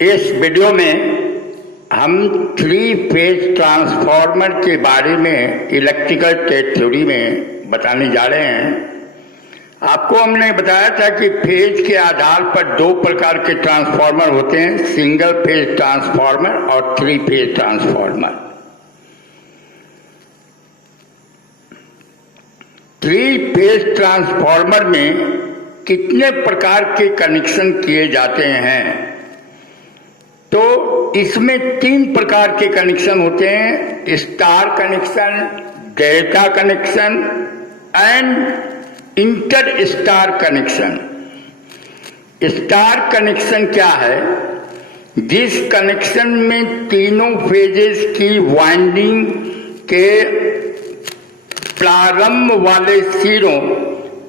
इस वीडियो में हम 3 फेज ट्रांसफार्मर के बारे में इलेक्ट्रिकल थ्योरी में बताने जा रहे हैं। आपको हमने बताया था कि फेज के आधार पर 2 प्रकार के ट्रांसफार्मर होते हैं, सिंगल फेज ट्रांसफार्मर और 3 फेज ट्रांसफार्मर। 3 फेज ट्रांसफार्मर में कितने प्रकार के कनेक्शन किए जाते हैं? तो इसमें 3 प्रकार के कनेक्शन होते हैं, star connection, delta connection and inter star connection. Star connection क्या है? जिस कनेक्शन में तीनों फेजेस की वाइंडिंग के प्रारंभ वाले सिरों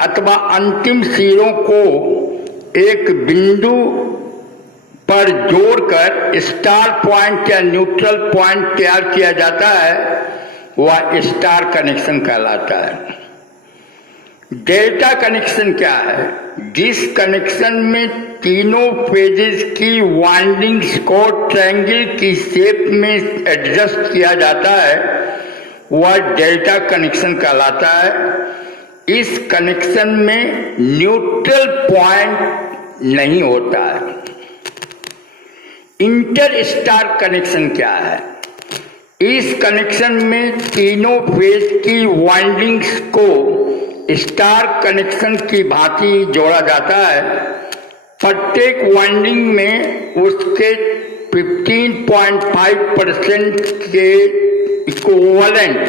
अथवा अंतिम सिरों को एक बिंदु पर जोड़कर स्टार पॉइंट या न्यूट्रल पॉइंट तैयार किया जाता है, वह स्टार कनेक्शन कहलाता है। डेल्टा कनेक्शन क्या है? जिस कनेक्शन में तीनों फेजेस की वाइंडिंग्स को ट्रायंगल की शेप में एडजस्ट किया जाता है, वह डेल्टा कनेक्शन कहलाता है। इस कनेक्शन में न्यूट्रल पॉइंट नहीं होता है। इंटर स्टार कनेक्शन क्या है? इस कनेक्शन में तीनों फेज की वाइंडिंग्स को स्टार कनेक्शन की भांति जोड़ा जाता है। प्रत्येक वाइंडिंग में उसके 15.5% के इक्विवेलेंट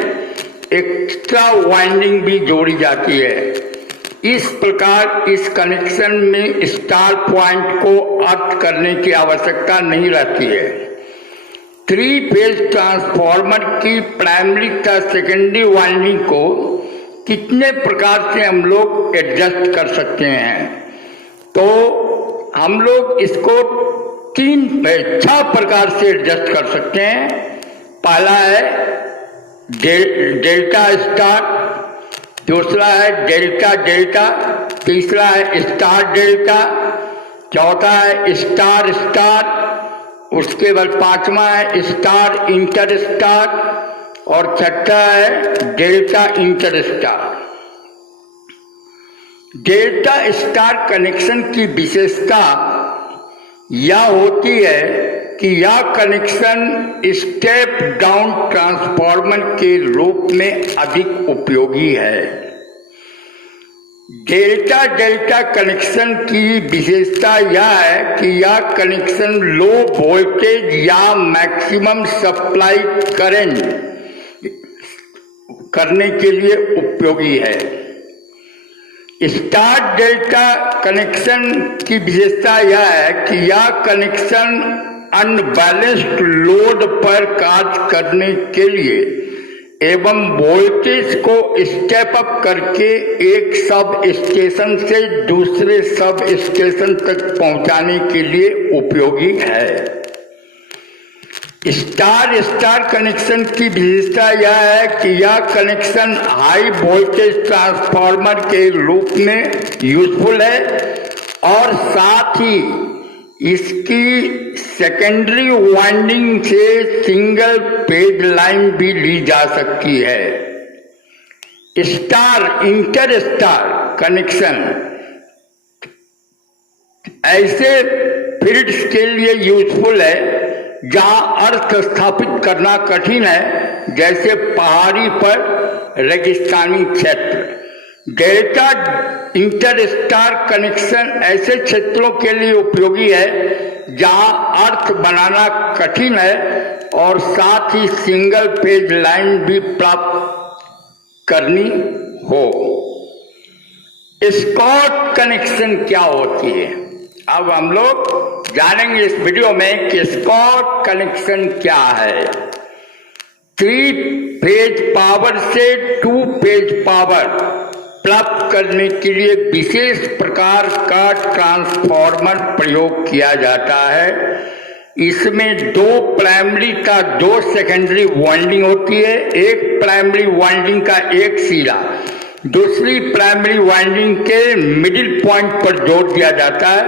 एक्स्ट्रा वाइंडिंग भी जोड़ी जाती है। इस प्रकार इस कनेक्शन में स्टार पॉइंट को अर्थ करने की आवश्यकता नहीं रहती है। 3 फेज ट्रांसफार्मर की प्राइमरी तथा सेकेंडरी वाइंडिंग को कितने प्रकार से हम लोग एडजस्ट कर सकते हैं? तो हम लोग इसको 6 प्रकार से एडजस्ट कर सकते हैं। पहला है डेल्टा स्टार, दूसरा है डेल्टा डेल्टा, तीसरा है स्टार डेल्टा, चौथा है स्टार स्टार, उसके बाद 5वां है स्टार इंटर स्टार और 6ठा है delta inter star. Delta star connection की विशेषता यह होती है कि यह कनेक्शन स्टेप डाउन ट्रांसफार्मर के रूप में अधिक उपयोगी है। डेल्टा डेल्टा कनेक्शन की विशेषता यह है कि यह कनेक्शन लो वोल्टेज या मैक्सिमम सप्लाई करंट करने के लिए उपयोगी है। स्टार डेल्टा कनेक्शन की विशेषता यह है कि यह कनेक्शन अनबैलेंस्ड लोड पर कार्य करने के लिए एवं वोल्टेज को स्टेप अप करके एक सब स्टेशन से दूसरे सब स्टेशन तक पहुंचाने के लिए उपयोगी है। स्टार स्टार कनेक्शन की विशेषता यह है कि यह कनेक्शन हाई वोल्टेज ट्रांसफार्मर के रूप में यूजफुल है और साथ ही इसकी सेकेंडरी वाइंडिंग से सिंगल फेज लाइन भी ली जा सकती है। स्टार इंटर स्टार कनेक्शन ऐसे फील्ड्स के लिए यूजफुल है जहां अर्थ स्थापित करना कठिन है, जैसे पहाड़ी पर रेगिस्तानी क्षेत्र। डेल्टा इंटर स्टार कनेक्शन ऐसे क्षेत्रों के लिए उपयोगी है जहां अर्थ बनाना कठिन है और साथ ही सिंगल फेज लाइन भी प्राप्त करनी हो। स्कॉट कनेक्शन क्या होती है? अब हम लोग जानेंगे इस वीडियो में कि स्कॉट कनेक्शन क्या है। 3 फेज पावर से 2 फेज पावर प्राप्त करने के लिए विशेष प्रकार का ट्रांसफार्मर प्रयोग किया जाता है। इसमें 2 प्राइमरी का 2 सेकेंडरी वाइंडिंग होती है। एक प्राइमरी वाइंडिंग का एक सिरा दूसरी प्राइमरी वाइंडिंग के मिडिल पॉइंट पर जोड़ दिया जाता है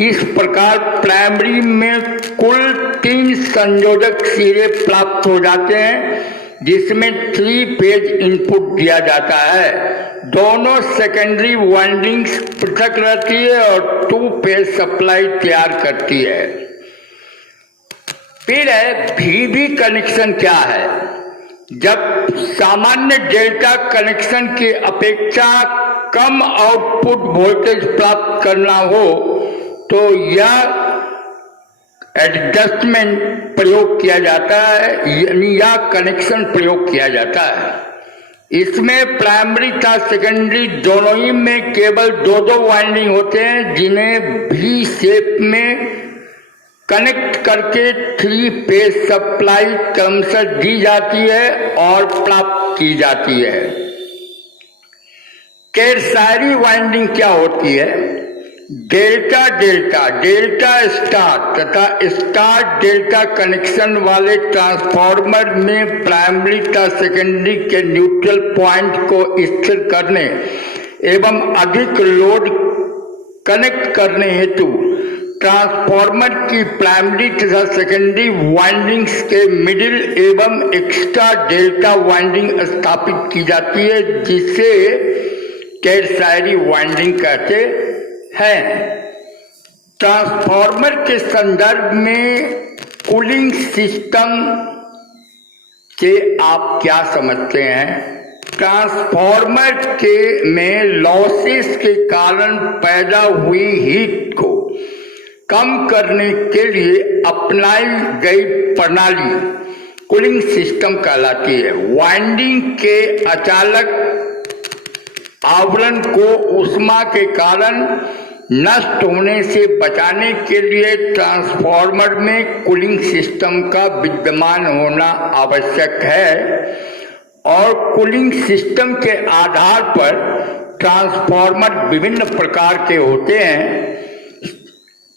इस प्रकार प्राइमरी में कुल 3 संयोजक सिरे प्राप्त हो जाते हैं, जिसमें 3 फेज इनपुट दिया जाता है। दोनों सेकेंडरी वाइंडिंग्स पृथक रहती है और 2 फेज सप्लाई तैयार करती है। फिर है VV कनेक्शन क्या है। जब सामान्य डेल्टा कनेक्शन की अपेक्षा कम आउटपुट वोल्टेज प्राप्त करना हो तो यह एडजस्टमेंट प्रयोग किया जाता है, यानी यह कनेक्शन प्रयोग किया जाता है। इसमें प्राइमरी तथा सेकेंडरी दोनों ही में केवल 2 वाइंडिंग होते हैं, जिन्हें V शेप में कनेक्ट करके 3 फेज सप्लाई क्रमशः दी जाती है और प्राप्त की जाती है। कैरसारी वाइंडिंग क्या होती है। डेल्टा डेल्टा, डेल्टा स्टार तथा स्टार डेल्टा कनेक्शन वाले ट्रांसफार्मर में प्राइमरी तथा सेकेंडरी के न्यूट्रल पॉइंट को स्थिर करने एवं अधिक लोड कनेक्ट करने हेतु ट्रांसफार्मर की प्राइमरी तथा सेकेंडरी वाइंडिंग्स के मिडिल एवं एक्स्ट्रा डेल्टा वाइंडिंग स्थापित की जाती है, जिसे कैरसारी वाइंडिंग कहते हैं। ट्रांसफार्मर के संदर्भ में कूलिंग सिस्टम से आप क्या समझते हैं। ट्रांसफार्मर के में लॉसेस के कारण पैदा हुई हीट को कम करने के लिए अपनाई गई प्रणाली कूलिंग सिस्टम कहलाती है। वाइंडिंग के अचानक आवरण को ऊष्मा के कारण नष्ट होने से बचाने के लिए ट्रांसफार्मर में कूलिंग सिस्टम का विद्यमान होना आवश्यक है और कूलिंग सिस्टम के आधार पर ट्रांसफार्मर विभिन्न प्रकार के होते हैं।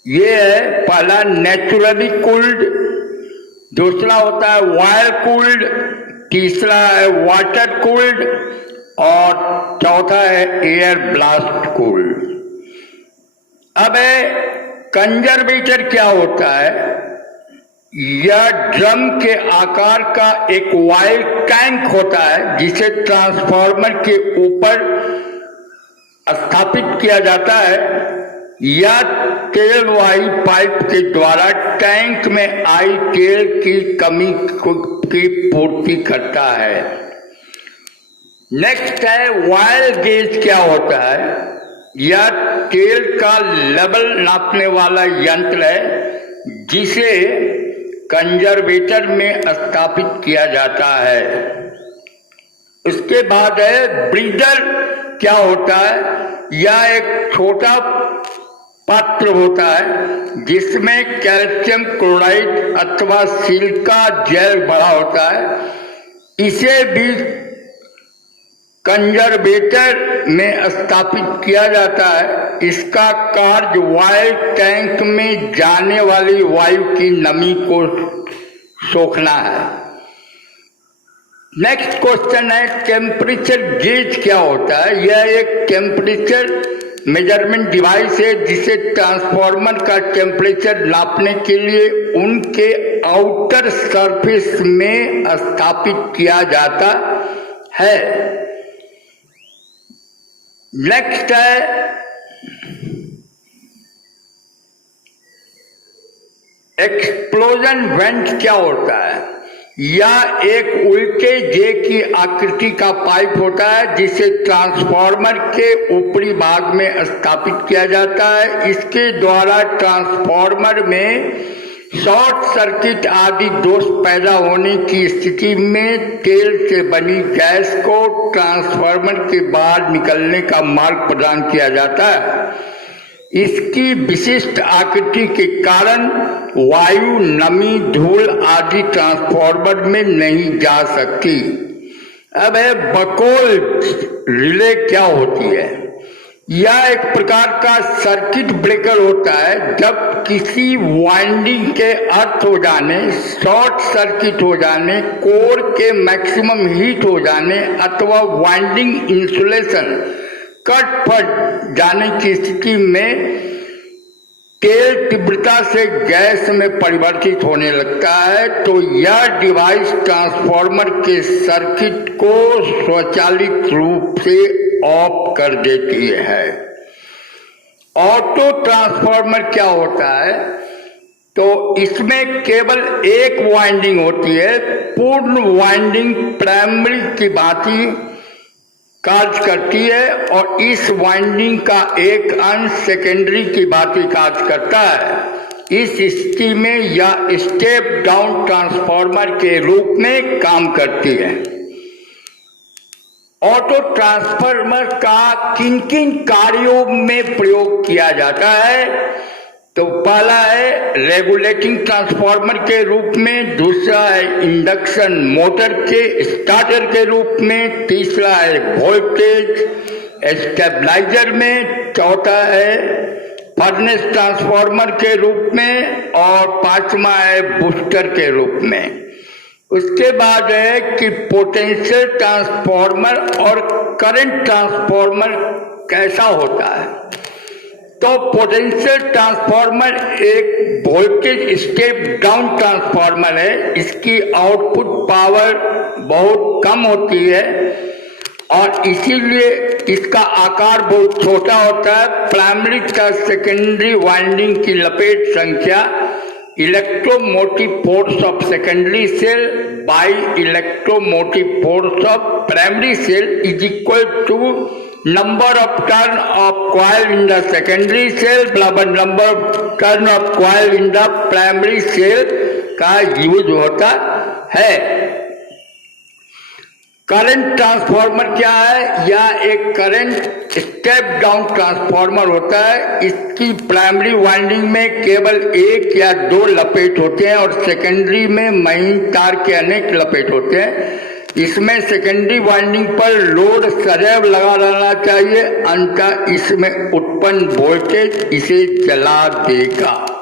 ये है पहला नेचुरली कूल्ड, दूसरा होता है वायर कूल्ड, तीसरा है वाटर कूल्ड और चौथा है एयर ब्लास्ट कूल्ड। अब कंजर्वेटर क्या होता है। यह ड्रम के आकार का एक वायु टैंक होता है, जिसे ट्रांसफार्मर के ऊपर स्थापित किया जाता है। यह तेल वाही पाइप के द्वारा टैंक में आई तेल की कमी की पूर्ति करता है। नेक्स्ट है वायर गेज क्या होता है। यह तेल का लेवल नापने वाला यंत्र है, जिसे कंजर्वेटर में स्थापित किया जाता है। उसके बाद है ब्रीदर क्या होता है। यह एक छोटा पात्र होता है जिसमें कैल्शियम क्लोराइड अथवा सिलिका जेल भरा होता है। इसे भी कंजर्वेटर में स्थापित किया जाता है। इसका कार्य वायु टैंक में जाने वाली वायु की नमी को सोखना है। नेक्स्ट क्वेश्चन है टेम्परेचर गेज क्या होता है। यह एक टेम्परेचर मेजरमेंट डिवाइस है, जिसे ट्रांसफार्मर का टेम्परेचर नापने के लिए उनके आउटर सरफेस में स्थापित किया जाता है। नेक्स्ट है एक्सप्लोजन वेंट क्या होता है। यह एक उल्टे जे की आकृति का पाइप होता है, जिसे ट्रांसफार्मर के ऊपरी भाग में स्थापित किया जाता है। इसके द्वारा ट्रांसफार्मर में शॉर्ट सर्किट आदि दोष पैदा होने की स्थिति में तेल से बनी गैस को ट्रांसफार्मर के बाहर निकलने का मार्ग प्रदान किया जाता है। इसकी विशिष्ट आकृति के कारण वायु, नमी, धूल आदि ट्रांसफार्मर में नहीं जा सकती। अब है बकोल रिले क्या होती है। यह एक प्रकार का सर्किट ब्रेकर होता है। जब किसी वाइंडिंग के अर्थ हो जाने, शॉर्ट सर्किट हो जाने, कोर के मैक्सिमम हीट हो जाने अथवा वाइंडिंग इंसुलेशन कट फट जाने की स्थिति में तेल तीव्रता से गैस में परिवर्तित होने लगता है तो यह डिवाइस ट्रांसफार्मर के सर्किट को स्वचालित रूप से ऑफ कर देती है। ऑटो ट्रांसफार्मर क्या होता है? तो इसमें केवल एक वाइंडिंग होती है, पूर्ण वाइंडिंग प्राइमरी की भांति कार्य करती है और इस वाइंडिंग का एक अंश सेकेंडरी की भांति कार्य करता है। इस स्थिति में यह स्टेप डाउन ट्रांसफार्मर के रूप में काम करती है। ऑटो ट्रांसफार्मर का किन किन कार्यों में प्रयोग किया जाता है? तो पहला है रेगुलेटिंग ट्रांसफार्मर के रूप में, दूसरा है इंडक्शन मोटर के स्टार्टर के रूप में, तीसरा है वोल्टेज स्टेबलाइजर में, चौथा है फर्नेस ट्रांसफार्मर के रूप में और पांचवा है बूस्टर के रूप में। उसके बाद है कि पोटेंशियल ट्रांसफार्मर और करंट ट्रांसफार्मर कैसा होता है। तो पोटेंशियल ट्रांसफार्मर एक वोल्टेज स्टेप डाउन ट्रांसफार्मर है। इसकी आउटपुट पावर बहुत कम होती है और इसीलिए इसका आकार बहुत छोटा होता है। प्राइमरी तथा सेकेंडरी वाइंडिंग की लपेट संख्या electromotive force of secondary cell by electromotive force of primary cell is equal to number of turn of coil in the secondary cell बराबर number of turn of coil in the primary cell का use होता है। Current transformer क्या है? यह एक current step down transformer होता है। इसकी प्राइमरी वाइंडिंग में केवल एक या दो लपेट होते हैं और सेकेंडरी में महीन तार के अनेक लपेट होते हैं। इसमें सेकेंडरी वाइंडिंग पर लोड सदैव लगा रहना चाहिए, अन्यथा इसमें उत्पन्न वोल्टेज इसे जला देगा।